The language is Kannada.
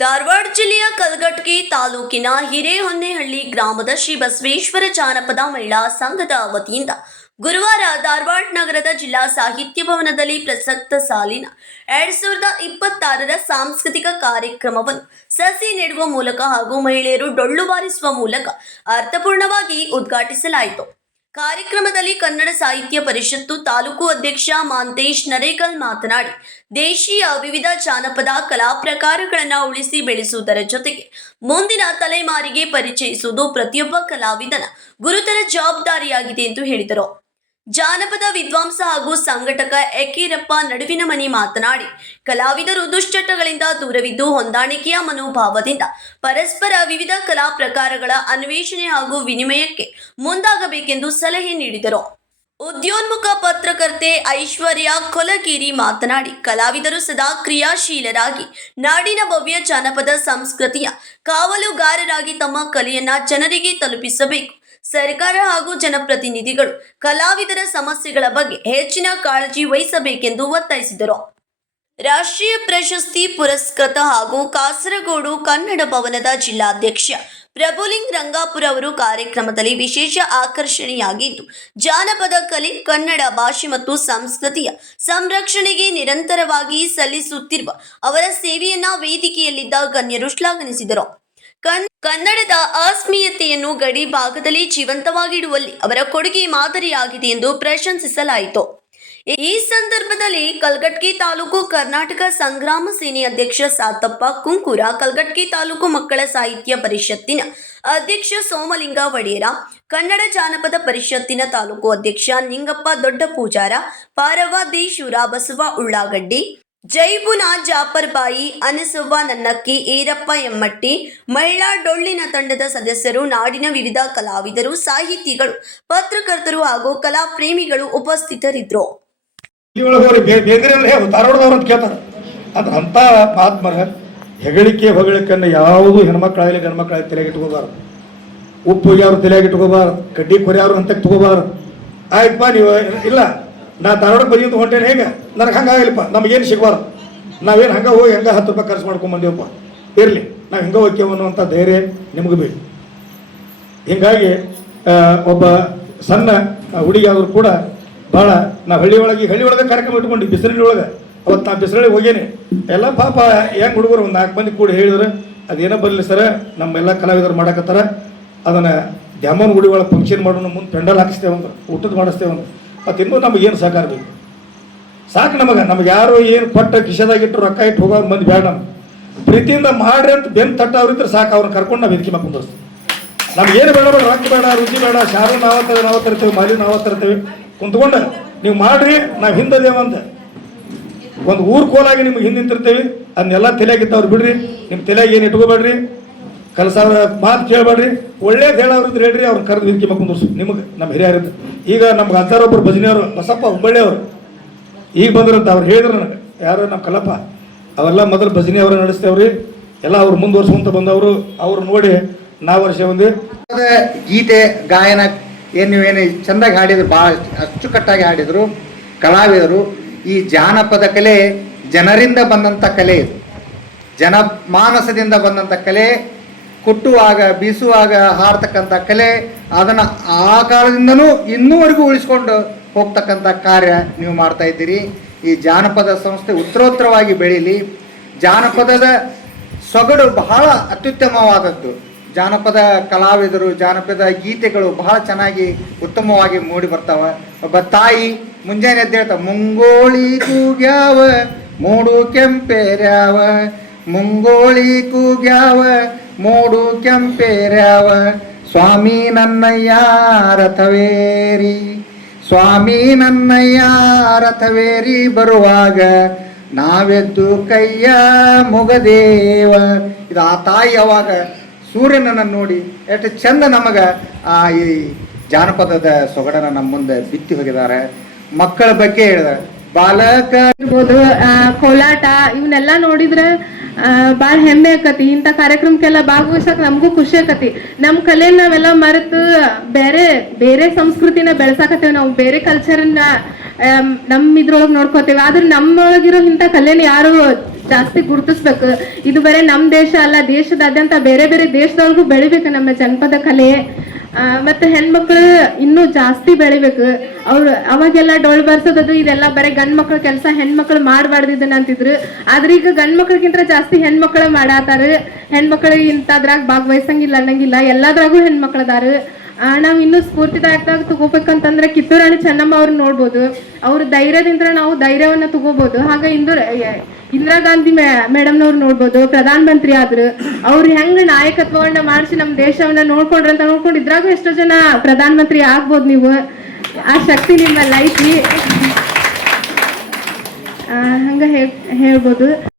ಧಾರವಾಡ ಜಿಲ್ಲೆಯ ಕಲಘಟಗಿ ತಾಲೂಕಿನ ಹಿರೇಹೊನ್ನೆಹಳ್ಳಿ ಗ್ರಾಮದ ಶ್ರೀ ಬಸವೇಶ್ವರ ಜಾನಪದ ಮಹಿಳಾ ಸಂಘದ ವತಿಯಿಂದ ಗುರುವಾರ ಧಾರವಾಡ ನಗರದ ಜಿಲ್ಲಾ ಸಾಹಿತ್ಯ ಭವನದಲ್ಲಿ ಪ್ರಸಕ್ತ ಸಾಲಿನ 2026ರ ಸಾಂಸ್ಕೃತಿಕ ಕಾರ್ಯಕ್ರಮವನ್ನು ಸಸಿ ನೆಡುವ ಮೂಲಕ ಹಾಗೂ ಮಹಿಳೆಯರು ಡೊಳ್ಳು ಬಾರಿಸುವ ಮೂಲಕ ಅರ್ಥಪೂರ್ಣವಾಗಿ ಉದ್ಘಾಟಿಸಲಾಯಿತು. ಕಾರ್ಯಕ್ರಮದಲ್ಲಿ ಕನ್ನಡ ಸಾಹಿತ್ಯ ಪರಿಷತ್ತು ತಾಲೂಕು ಅಧ್ಯಕ್ಷ ಮಾಂತೇಶ್ ನರೇಕಲ್ ಮಾತನಾಡಿ, ದೇಶೀಯ ವಿವಿಧ ಜಾನಪದ ಕಲಾ ಪ್ರಕಾರಗಳನ್ನು ಉಳಿಸಿ ಬೆಳೆಸುವುದರ ಜೊತೆಗೆ ಮುಂದಿನ ತಲೆಮಾರಿಗೆ ಪರಿಚಯಿಸುವುದು ಪ್ರತಿಯೊಬ್ಬ ಕಲಾವಿದನ ಗುರುತರ ಜವಾಬ್ದಾರಿಯಾಗಿದೆ ಎಂದು ಹೇಳಿದರು. ಜಾನಪದ ವಿದ್ವಾಂಸ ಹಾಗೂ ಸಂಘಟಕ ಯಕೀರಪ್ಪ ನಡುವಿನಮನಿ ಮಾತನಾಡಿ, ಕಲಾವಿದರು ದುಶ್ಚಟಗಳಿಂದ ದೂರವಿದ್ದು ಹೊಂದಾಣಿಕೆಯ ಮನೋಭಾವದಿಂದ ಪರಸ್ಪರ ವಿವಿಧ ಕಲಾ ಪ್ರಕಾರಗಳ ಅನ್ವೇಷಣೆ ಹಾಗೂ ವಿನಿಮಯಕ್ಕೆ ಮುಂದಾಗಬೇಕೆಂದು ಸಲಹೆ ನೀಡಿದರು. ಉದ್ಯೋನ್ಮುಖ ಪತ್ರಕರ್ತೆ ಐಶ್ವರ್ಯ ಕೊಲಗೇರಿ ಮಾತನಾಡಿ, ಕಲಾವಿದರು ಸದಾ ಕ್ರಿಯಾಶೀಲರಾಗಿ ನಾಡಿನ ಭವ್ಯ ಜಾನಪದ ಸಂಸ್ಕೃತಿಯ ಕಾವಲುಗಾರರಾಗಿ ತಮ್ಮ ಕಲೆಯನ್ನ ಜನರಿಗೆ ತಲುಪಿಸಬೇಕು. ಸರ್ಕಾರ ಹಾಗೂ ಜನಪ್ರತಿನಿಧಿಗಳು ಕಲಾವಿದರ ಸಮಸ್ಯೆಗಳ ಬಗ್ಗೆ ಹೆಚ್ಚಿನ ಕಾಳಜಿ ವಹಿಸಬೇಕೆಂದು ಒತ್ತಾಯಿಸಿದರು. ರಾಷ್ಟ್ರೀಯ ಪ್ರಶಸ್ತಿ ಪುರಸ್ಕೃತ ಹಾಗೂ ಕಾಸರಗೋಡು ಕನ್ನಡ ಭವನದ ಜಿಲ್ಲಾಧ್ಯಕ್ಷ ಪ್ರಭುಲಿಂಗ್ ರಂಗಾಪುರ ಅವರು ಕಾರ್ಯಕ್ರಮದಲ್ಲಿ ವಿಶೇಷ ಆಕರ್ಷಣೆಯಾಗಿದ್ದು, ಜಾನಪದ ಕಲೆ, ಕನ್ನಡ ಭಾಷೆ ಮತ್ತು ಸಂಸ್ಕೃತಿಯ ಸಂರಕ್ಷಣೆಗೆ ನಿರಂತರವಾಗಿ ಸಲ್ಲಿಸುತ್ತಿರುವ ಅವರ ಸೇವೆಯನ್ನ ವೇದಿಕೆಯಲ್ಲಿದ್ದ ಗಣ್ಯರು ಶ್ಲಾಘಿಸಿದರು. ಕನ್ನಡದ ಅಸ್ಮಿತೆಯನ್ನು ಗಡಿ ಭಾಗದಲ್ಲಿ ಜೀವಂತವಾಗಿಡುವಲ್ಲಿ ಅವರ ಕೊಡುಗೆ ಮಾದರಿಯಾಗಿದೆ ಎಂದು ಪ್ರಶಂಸಿಸಲಾಯಿತು. ಈ ಸಂದರ್ಭದಲ್ಲಿ ಕಲಘಟಗಿ ತಾಲೂಕು ಕರ್ನಾಟಕ ಸಂಗ್ರಾಮ ಸೇನೆ ಅಧ್ಯಕ್ಷ ಸಾತಪ್ಪ ಕುಂಕೂರ, ಕಲಘಟಗಿ ತಾಲೂಕು ಮಕ್ಕಳ ಸಾಹಿತ್ಯ ಪರಿಷತ್ತಿನ ಅಧ್ಯಕ್ಷ ಸೋಮಲಿಂಗ ವಡೇರ, ಕನ್ನಡ ಜಾನಪದ ಪರಿಷತ್ತಿನ ತಾಲೂಕು ಅಧ್ಯಕ್ಷ ನಿಂಗಪ್ಪ ದೊಡ್ಡ ಪೂಜಾರ, ಪಾರವ್ವ ದೇಶೂರ, ಬಸವ ಉಳ್ಳಾಗಡ್ಡಿ, ಜೈಬುನ ಜಾಪರ್ಬಾಯಿ, ಅನಸವ್ವ ನನ್ನಕ್ಕಿ, ಈರಪ್ಪ ಎಮ್ಮಟ್ಟಿ, ಮಹಿಳಾ ಡೊಳ್ಳಿನ ತಂಡದ ಸದಸ್ಯರು, ನಾಡಿನ ವಿವಿಧ ಕಲಾವಿದರು, ಸಾಹಿತಿಗಳು, ಪತ್ರಕರ್ತರು ಹಾಗೂ ಕಲಾ ಪ್ರೇಮಿಗಳು ಉಪಸ್ಥಿತರಿದ್ದರು. ಅಂತ ಮಹಾತ್ಮರ ಹೆಗಳಿಕೆ ಹೊಗಳಿಕೆಯನ್ನು ಯಾವುದು ಹೆಣ್ಮಕ್ಳಾಗಲಿ ಗಂಡ್ಮಕ್ಳಾಗಲಿ ತಲೆಗಿಟ್ಕೋಬಾರ್ದು. ಉಪ್ಪು ಹೋಗ್ಯಾರು ತಲೆಯಾಗಿಟ್ಕೋಬಾರ್ದು, ಕಡ್ಡಿ ಕೊರಿಯವ್ರು ಅಂತ ತಗೋಬಾರ್ದು. ಆಯ್ತಪ್ಪ, ನೀವು ಇಲ್ಲ ನಾ ಧಾರವಾಡಕ್ಕೆ ಬಂದಿದ್ದು ಹೊಂಟೇನೆ, ಹೇಗೆ ನನಗೆ ಹಂಗಾಗಿಲ್ಲಪ್ಪ, ನಮಗೇನು ಸಿಗಬಾರ್ದು, ನಾವೇನು ಹಂಗೆ ಹೋಗಿ ಹಂಗೆ 10 ರೂಪಾಯಿ ಖರ್ಚು ಮಾಡ್ಕೊಂಬಂದೀವಪ್ಪ, ಇರಲಿ ನಾವು ಹಿಂಗೆ ಹೋಗ್ಯವ ಅನ್ನುವಂಥ ಧೈರ್ಯ ನಿಮ್ಗೆ ಬೇಕು. ಹೀಗಾಗಿ ಒಬ್ಬ ಸಣ್ಣ ಹುಡುಗಿ ಆದರೂ ಕೂಡ ಭಾಳ ನಾವು ಹಳ್ಳಿ ಒಳಗೆ ಕಾರ್ಯಕ್ರಮ ಇಟ್ಕೊಂಡು ಬಿಸಿಲಳ್ಳಿ ಒಳಗೆ ಅವತ್ತು ನಾ ಬಿಸಿಲಳ್ಳಿ ಹೋಗೇನೆ. ಎಲ್ಲ ಪಾಪ ಹೆಂಗೆ ಹುಡುಗರು ಒಂದು 4 ಮಂದಿ ಕೂಡ ಹೇಳಿದ್ರು, ಅದೇನೋ ಬರಲಿ ಸರ, ನಮ್ಮೆಲ್ಲ ಕಲಾವಿದರು ಮಾಡಕತ್ತಾರ, ಅದನ್ನು ದ್ಯಾಮೋನ್ ಗುಡಿ ಒಳಗೆ ಫಂಕ್ಷನ್ ಮಾಡೋಣ, ಮುಂದೆ ಪೆಂಡಲ್ ಹಾಕಿಸ್ತೇವಂದ್ರೆ, ಊಟದ ಮಾಡಿಸ್ತೇವಂದ್ರೆ, ಮತ್ತು ಇನ್ನೂ ನಮಗೇನು ಸಹಕಾರ ಬೇಕು, ಸಾಕು ನಮಗೆ ಯಾರು ಏನು ಕೊಟ್ಟ ಕಿಶದಾಗಿಟ್ಟು ರೊಕ್ಕ ಇಟ್ಟು ಹೋಗೋ ಮಂದಿ ಬೇಡ. ನಮ್ಗೆ ಪ್ರೀತಿಯಿಂದ ಮಾಡ್ರಿ ಅಂತ ಬೆನ್ನು ತಟ್ಟವ್ರಿದ್ರೆ ಸಾಕು, ಅವ್ರನ್ನ ಕರ್ಕೊಂಡು ನಾವು ವೇದಿಕೆ ಕುಂದರ್ಸ್ತೀವಿ. ನಮ್ಗೇನು ಬೇಡ, ರೊಕ್ಕ ಬೇಡ, ರುಚಿ ಬೇಡ, ಶಾರು ನಾವು ತರ್ತೇವೆ, ಮಾಲಿ ನಾವು ತರ್ತೇವೆ, ಕುಂತ್ಕೊಂಡು ನೀವು ಮಾಡ್ರಿ, ನಾವು ಹಿಂದದೇವಂತ ಒಂದು ಊರು ಕೋಲಾಗಿ ನಿಮ್ಗೆ ಹಿಂದೆ ನಿಂತಿರ್ತೇವೆ. ಅದನ್ನೆಲ್ಲ ತಲೆಯಾಗಿದ್ದವ್ರು ಬಿಡ್ರಿ, ನಿಮ್ಮ ತಲೆಯಾಗಿ ಏನು ಇಟ್ಕೋಬೇಡ್ರಿ, ಕಲಸಾವ್ರ ಮಾತು ಕೇಳಬೇಡ್ರಿ, ಒಳ್ಳೇದು ಹೇಳೋರಿದ್ರೆ ಹೇಳ್ರಿ, ಅವ್ರನ್ನ ಕರೆದು ವೇದಿಕೆ ಕುಂದರ್ಸು. ನಿಮಗೆ ನಮ್ಮ ಹಿರಿಯರಿದ್ದು ಈಗ ನಮ್ಗೆ ಅಂತಾರೊಬ್ಬರು ಭಜನೆಯವರು ಬಸಪ್ಪ ಹುಬ್ಬಳ್ಳಿಯವರು ಈಗ ಬಂದ್ರಂತ ಅವ್ರು ಹೇಳಿದ್ರು ನನಗೆ, ಯಾರು ನಮ್ಮ ಕಲ್ಲಪ್ಪ, ಅವೆಲ್ಲ ಮೊದಲು ಭಜನೆ ಅವರ ನಡೆಸ್ತೇವ್ರಿ, ಎಲ್ಲ ಅವ್ರು ಮುಂದುವರ್ಸ್ಕೊಂತ ಬಂದವರು, ಅವ್ರು ನೋಡಿ ನಾವು ವರ್ಷ ಒಂದು ಗೀತೆ ಗಾಯನ ಏನು ಚೆಂದಾಗಿ ಹಾಡಿದ್ರು, ಭಾಳ ಅಚ್ಚುಕಟ್ಟಾಗಿ ಹಾಡಿದರು ಕಲಾವಿದರು. ಈ ಜಾನಪದ ಕಲೆ ಜನರಿಂದ ಬಂದಂಥ ಕಲೆ, ಇದು ಜನಮಾನಸದಿಂದ ಬಂದಂಥ ಕಲೆ, ಕುಟ್ಟುವಾಗ ಬೀಸುವಾಗ ಹಾಡ್ತಕ್ಕಂಥ ಕಲೆ, ಅದನ್ನು ಆ ಕಾಲದಿಂದನೂ ಇನ್ನೂವರೆಗೂ ಉಳಿಸ್ಕೊಂಡು ಹೋಗ್ತಕ್ಕಂಥ ಕಾರ್ಯ ನೀವು ಮಾಡ್ತಾ ಇದ್ದೀರಿ. ಈ ಜಾನಪದ ಸಂಸ್ಥೆ ಉತ್ತರೋತ್ತರವಾಗಿ ಬೆಳೀಲಿ. ಜಾನಪದದ ಸೊಗಡು ಬಹಳ ಅತ್ಯುತ್ತಮವಾದದ್ದು. ಜಾನಪದ ಕಲಾವಿದರು, ಜಾನಪದ ಗೀತೆಗಳು ಬಹಳ ಚೆನ್ನಾಗಿ ಉತ್ತಮವಾಗಿ ಮೂಡಿ ಬರ್ತಾವೆ. ಒಬ್ಬ ತಾಯಿ ಮುಂಜಾನೆ ಎದ್ದು ಹೇಳ್ತಾವೆ, ಮುಂಗೋಳಿ ಕೂಗ್ಯಾವ ಮೂಡು ಕೆಂಪೇರ್ಯಾವ, ಮುಂಗೋಳಿ ಕೂಗ್ಯಾವ ಮೂಡು ಕೆಂಪೇರ್ಯಾವ, ಸ್ವಾಮಿ ನನ್ನಯ್ಯ ರಥವೇರಿ, ಸ್ವಾಮಿ ನನ್ನಯ್ಯ ರಥವೇರಿ ಬರುವಾಗ ನಾವೆದ್ದು ಕೈಯ ಮುಗದೇವ. ಇದು ಆ ತಾಯಿ ಅವಾಗ ಸೂರ್ಯನನ್ನು ನೋಡಿ ಎಷ್ಟು ಚಂದ ನಮಗೆ ಈ ಜಾನಪದದ ಸೊಗಡನ್ನು ನಮ್ಮ ಮುಂದೆ ಬಿತ್ತಿ ಹೋಗಿದ್ದಾರೆ. ಮಕ್ಕಳ ಬಗ್ಗೆ ಹೇಳಿದ್ದಾರೆ, ಬಾಲಕ ಇರ್ಬೋದು, ಕೋಲಾಟ, ಇವನ್ನೆಲ್ಲ ನೋಡಿದ್ರೆ ಭಾಳ ಹೆಮ್ಮೆ ಆಕತಿ. ಇಂಥ ಕಾರ್ಯಕ್ರಮಕ್ಕೆಲ್ಲ ಭಾಗವಹಿಸಕ್ ನಮಗೂ ಖುಷಿ ಆಕತಿ. ನಮ್ಮ ಕಲೆ ನಾವೆಲ್ಲ ಮರೆತು ಬೇರೆ ಸಂಸ್ಕೃತಿನ ಬೆಳೆಸಾಕತ್ತೇವೆ, ನಾವು ಬೇರೆ ಕಲ್ಚರನ್ನ ನಮ್ಮ ಇದ್ರೊಳಗೆ ನೋಡ್ಕೋತೇವೆ. ಆದ್ರೆ ನಮ್ಮೊಳಗಿರೋ ಇಂಥ ಕಲೆನ ಯಾರು ಜಾಸ್ತಿ ಗುರುತಿಸ್ಬೇಕು. ಇದು ಬರೀ ನಮ್ಮ ದೇಶ ಅಲ್ಲ, ದೇಶದಾದ್ಯಂತ ಬೇರೆ ಬೇರೆ ದೇಶದೊಳಗೂ ಬೆಳಿಬೇಕು ನಮ್ಮ ಜನಪದ ಕಲೆ. ಮತ್ತೆ ಹೆಣ್ಮಕ್ಳು ಇನ್ನೂ ಜಾಸ್ತಿ ಬೆಳಿಬೇಕು. ಅವ್ರು ಅವಾಗೆಲ್ಲ ಡೊಳ್ಳು ಬರ್ಸೋದದು ಇದೆಲ್ಲ ಬರೀ ಗಂಡ್ ಮಕ್ಳ ಕೆಲಸ, ಹೆಣ್ಮಕ್ಳು ಮಾಡಬಾರ್ದು ಇದನ್ನ ಅಂತಿದ್ರು. ಆದ್ರೆ ಈಗ ಗಂಡ್ ಮಕ್ಳಿಗಿಂತ ಜಾಸ್ತಿ ಹೆಣ್ಮಕ್ಳು ಮಾಡಾತಾರ. ಹೆಣ್ಮಕ್ಳಿಗೆ ಇಂಥದ್ರಾಗ ಭಾಗವಹಿಸಂಗಿಲ್ಲ ಅನ್ನಂಗಿಲ್ಲ, ಎಲ್ಲದ್ರಾಗೂ ಹೆಣ್ಮಕ್ಳದಾರ. ನಾವು ಇನ್ನೂ ಸ್ಫೂರ್ತಿದಾಯಕವಾಗಿ ತಗೋಬೇಕಂತಂದ್ರೆ ಕಿತ್ತೂರು ರಾಣಿ ಚೆನ್ನಮ್ಮ ಅವ್ರನ್ನ ನೋಡ್ಬೋದು. ಅವ್ರ ಧೈರ್ಯದಿಂದ ನಾವು ಧೈರ್ಯವನ್ನ ತಗೋಬಹುದು. ಹಾಗೆ ಇಂದಿರಾ ಗಾಂಧಿ ಮೇಡಮ್ನವ್ರು ನೋಡ್ಬೋದು, ಪ್ರಧಾನ ಮಂತ್ರಿ ಆದ್ರು. ಅವ್ರು ಹೆಂಗ್ ನಾಯಕತ್ವವನ್ನ ಮಾಡಿಸಿ ನಮ್ಮ ದೇಶವನ್ನ ನೋಡ್ಕೊಂಡು ಇದ್ರಾಗೂ ಎಷ್ಟೋ ಜನ ಪ್ರಧಾನ ಮಂತ್ರಿ ಆಗ್ಬೋದು. ನೀವು ಆ ಶಕ್ತಿ ನಿಮ್ಮಲ್ಲಿ ಐತಿ, ಹಂಗ ಹೇಳ್ಬೋದು.